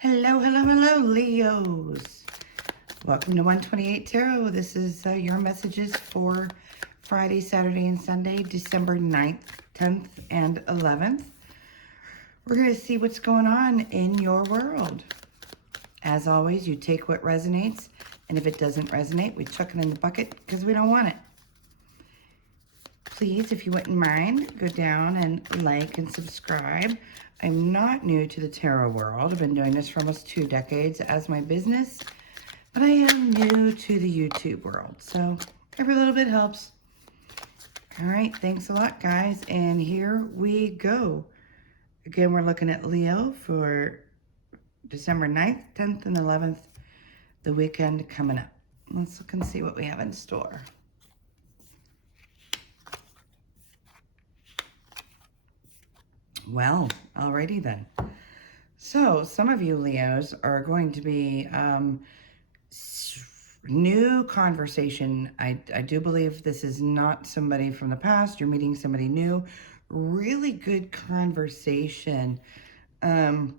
Hello, hello, hello, Leos. Welcome to 128 Tarot. This is your messages for Friday, Saturday, and Sunday, December 9th, 10th, and 11th. We're going to see what's going on in your world. As always, you take what resonates, and if it doesn't resonate, we chuck it in the bucket because we don't want it. Please, if you wouldn't mind, go down and like and subscribe. I'm not new to the tarot world. I've been doing this for almost 2 decades as my business, but I am new to the YouTube world, so every little bit helps. All right, thanks a lot, guys, and here we go. Again, we're looking at Leo for December 9th, 10th, and 11th, the weekend coming up. Let's look and see what we have in store. Well, alrighty then. So, some of you Leos are going to be new conversation. I do believe this is not somebody from the past. You're meeting somebody new. Really good conversation. A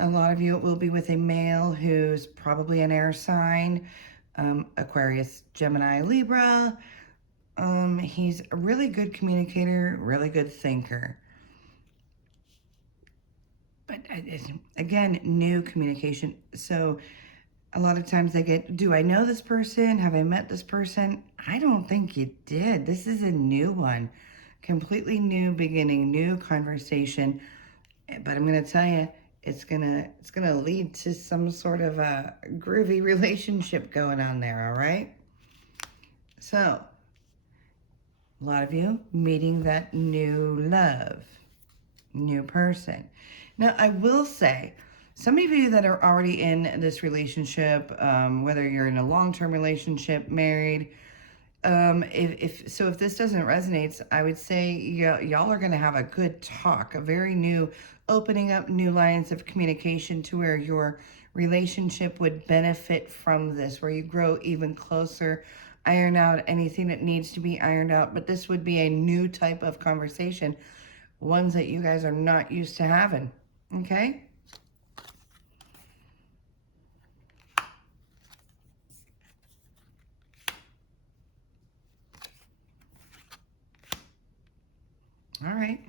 lot of you, it will be with a male who's probably an air sign, Aquarius, Gemini, Libra. He's a really good communicator, really good thinker. But again, new communication. So a lot of times I get, do I know this person? Have I met this person? I don't think you did. This is a new one. Completely new beginning, new conversation. But I'm going to tell you, it's gonna lead to some sort of a groovy relationship going on there, all right? So, a lot of you meeting that new love, new person. Now, I will say, some of you that are already in this relationship, whether you're in a long-term relationship, married, if this doesn't resonate, I would say y'all are going to have a good talk, a very new, opening up new lines of communication to where your relationship would benefit from this, where you grow even closer, iron out anything that needs to be ironed out. But this would be a new type of conversation, ones that you guys are not used to having. Okay? All right.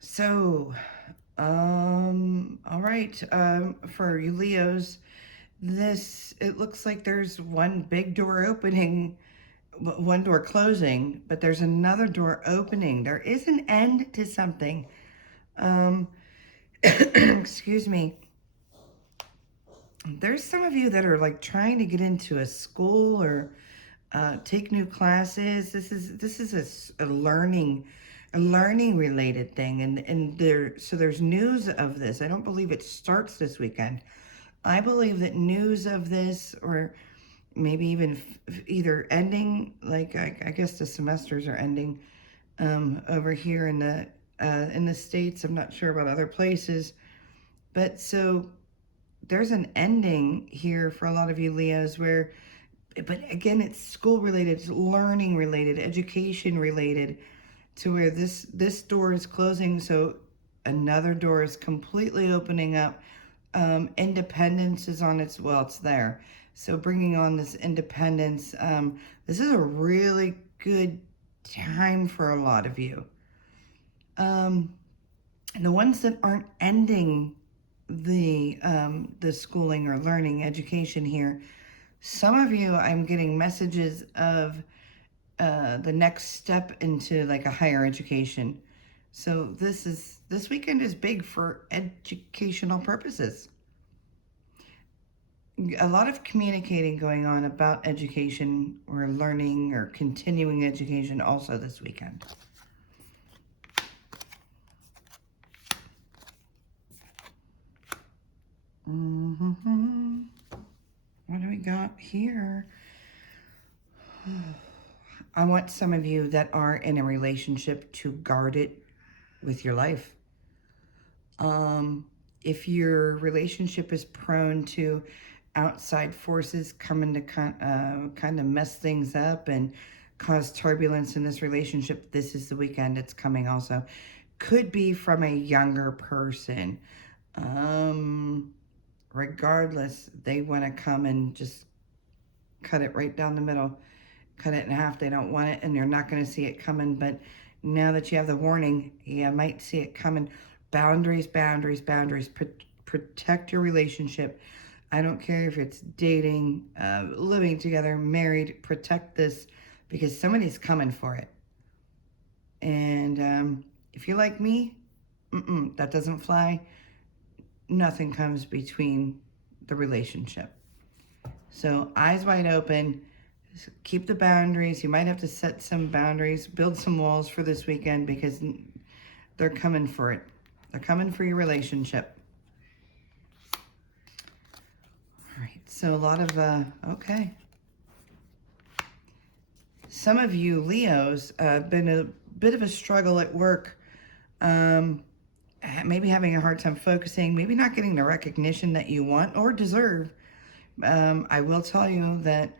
So, all right, for you Leos, it looks like there's one big door opening, one door closing, but there's another door opening. There is an end to something. Excuse me. There's some of you that are like trying to get into a school or take new classes. This is a learning related thing, and there's news of this. I don't believe it starts this weekend. I believe that news of this, or maybe even either ending, like I guess the semesters are ending over here in the States. I'm not sure about other places, but so there's an ending here for a lot of you Leos where, but again, it's school related, it's learning related, education related, to where this door is closing, so another door is completely opening up. Independence is on its, well, it's there. So bringing on this independence, this is a really good time for a lot of you. And the ones that aren't ending the schooling or learning education here, some of you, I'm getting messages of the next step into like a higher education. So this weekend is big for educational purposes. A lot of communicating going on about education or learning or continuing education also this weekend. What do we got here? I want some of you that are in a relationship to guard it with your life. If your relationship is prone to outside forces coming to kind of mess things up and cause turbulence in this relationship, this is the weekend it's coming also. could be from a younger person. Regardless, they want to come and just cut it right down the middle, cut it in half. They don't want it, and you're not going to see it coming. But now that you have the warning, you might see it coming. Boundaries, boundaries, boundaries. Protect your relationship. I don't care if it's dating, living together, married. Protect this because somebody's coming for it. And if you're like me, that doesn't fly. Nothing comes between the relationship. So eyes wide open. Keep the boundaries. You might have to set some boundaries, build some walls for this weekend because they're coming for it. They're coming for your relationship. All right, so a lot of, okay. Some of you Leos been a bit of a struggle at work. Maybe having a hard time focusing, maybe not getting the recognition that you want or deserve. I will tell you that,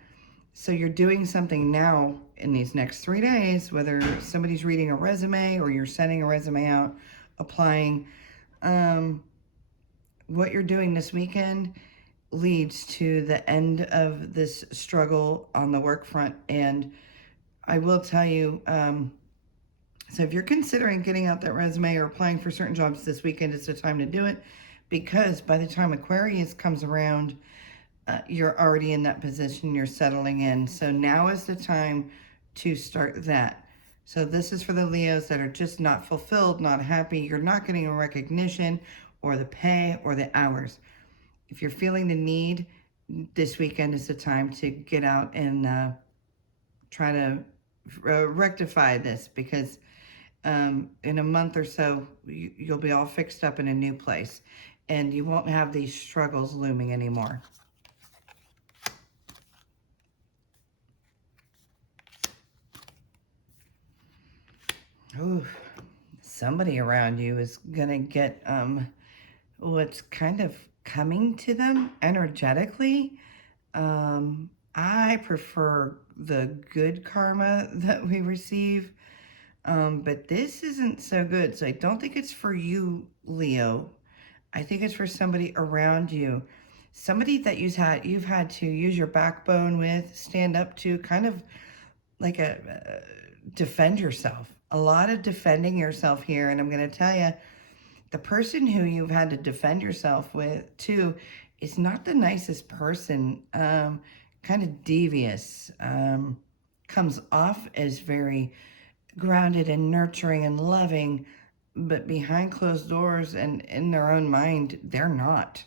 so you're doing something now in these next 3 days, whether somebody's reading a resume or you're sending a resume out, applying, what you're doing this weekend leads to the end of this struggle on the work front. And I will tell you, so if you're considering getting out that resume or applying for certain jobs this weekend, it's the time to do it, because by the time Aquarius comes around, you're already in that position, you're settling in. So now is the time to start that. So this is for the Leos that are just not fulfilled, not happy. You're not getting a recognition or the pay or the hours. If you're feeling the need, this weekend is the time to get out and try to rectify this, because in a month or so, you'll be all fixed up in a new place and you won't have these struggles looming anymore. Ooh, somebody around you is gonna get what's kind of coming to them energetically. I prefer the good karma that we receive, but this isn't so good. So I don't think it's for you, Leo. I think it's for somebody around you, somebody that you've had to use your backbone with, stand up to, kind of like defend yourself. A lot of defending yourself here, and I'm going to tell you, the person who you've had to defend yourself with too is not the nicest person. Kind of devious. Comes off as very grounded and nurturing and loving, but behind closed doors and in their own mind, they're not.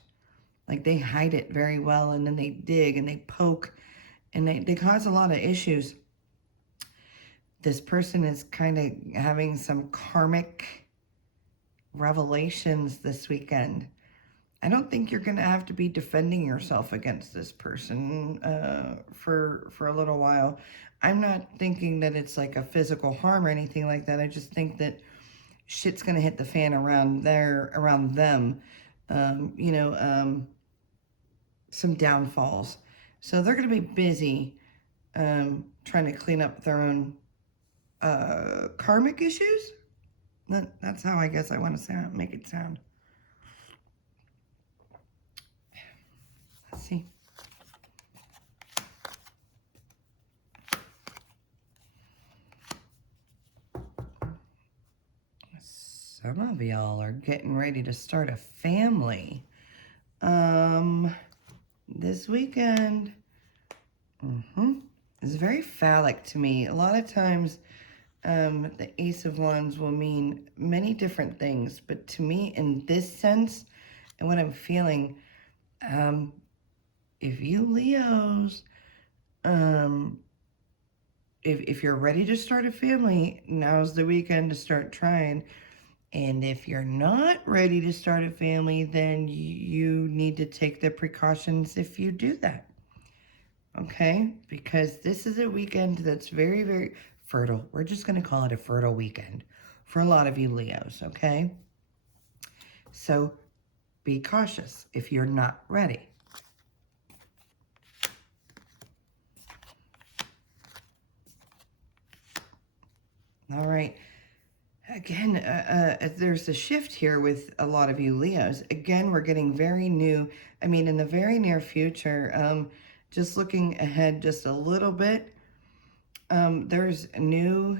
Like, they hide it very well, and then they dig and they poke and they cause a lot of issues. This person is kind of having some karmic revelations this weekend. I don't think you're going to have to be defending yourself against this person for a little while. I'm not thinking that it's like a physical harm or anything like that. I just think that shit's going to hit the fan around them. Some downfalls. So they're going to be busy trying to clean up their own karmic issues. That's how I guess I want to make it sound. Let's see. Some of y'all are getting ready to start a family this weekend. It's very phallic to me. A lot of times the Ace of Wands will mean many different things, but to me, in this sense, and what I'm feeling, if you Leos, if you're ready to start a family, now's the weekend to start trying. And if you're not ready to start a family, then you need to take the precautions if you do that. Okay? Because this is a weekend that's very, very fertile. We're just going to call it a fertile weekend for a lot of you Leos, okay? So be cautious if you're not ready. All right. Again, there's a shift here with a lot of you Leos. Again, we're getting very new. I mean, in the very near future, just looking ahead just a little bit, there's new.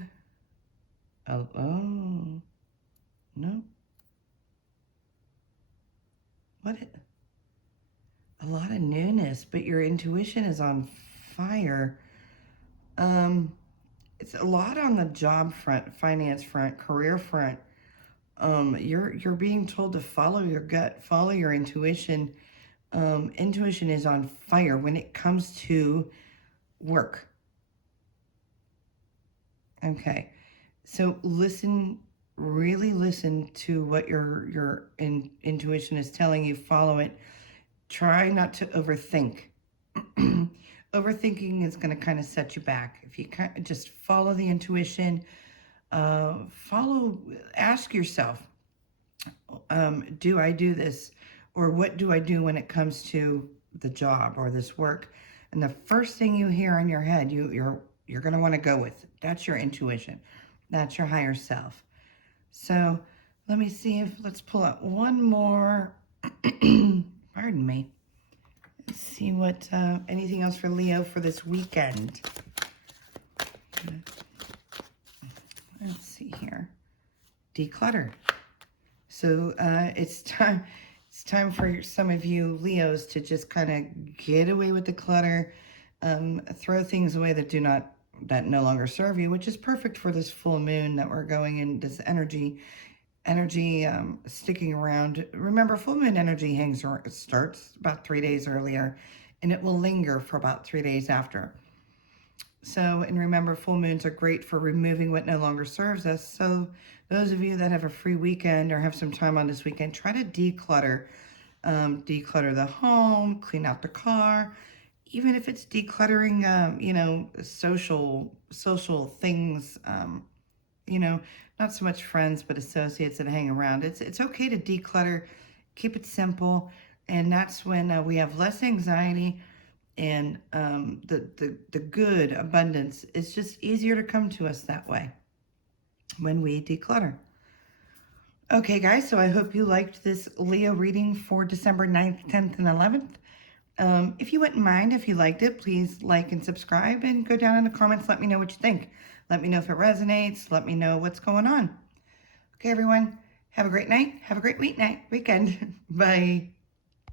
Oh, no. What? A lot of newness, but your intuition is on fire. Um, it's a lot on the job front, finance front, career front. You're being told to follow your gut, follow your intuition. Intuition is on fire when it comes to work. Okay, so listen, really listen to what your intuition is telling you. Follow it. Try not to overthink. Overthinking is going to kind of set you back. If you just follow the intuition, ask yourself, do I do this? Or what do I do when it comes to the job or this work? And the first thing you hear in your head, you're going to want to go with. That's your intuition. That's your higher self. So let me see if, let's pull out one more. Pardon me. Let's see what, anything else for Leo for this weekend. Let's see here. Declutter. So it's time for some of you Leos to just kind of get away with the clutter, throw things away that no longer serve you, which is perfect for this full moon that we're going in, this energy sticking around. Remember, full moon energy starts about 3 days earlier, and it will linger for about 3 days after. So, and remember, full moons are great for removing what no longer serves us. So those of you that have a free weekend or have some time on this weekend, try to declutter. Declutter the home, clean out the car, even if it's decluttering, social things, not so much friends, but associates that hang around. It's okay to declutter, keep it simple, and that's when we have less anxiety, and the good abundance is just easier to come to us that way when we declutter. Okay, guys, so I hope you liked this Leo reading for December 9th, 10th, and 11th. If you wouldn't mind, if you liked it, please like and subscribe, and go down in the comments. Let me know what you think. Let me know if it resonates. Let me know what's going on. Okay, everyone, have a great night. Have a great weekend. Bye.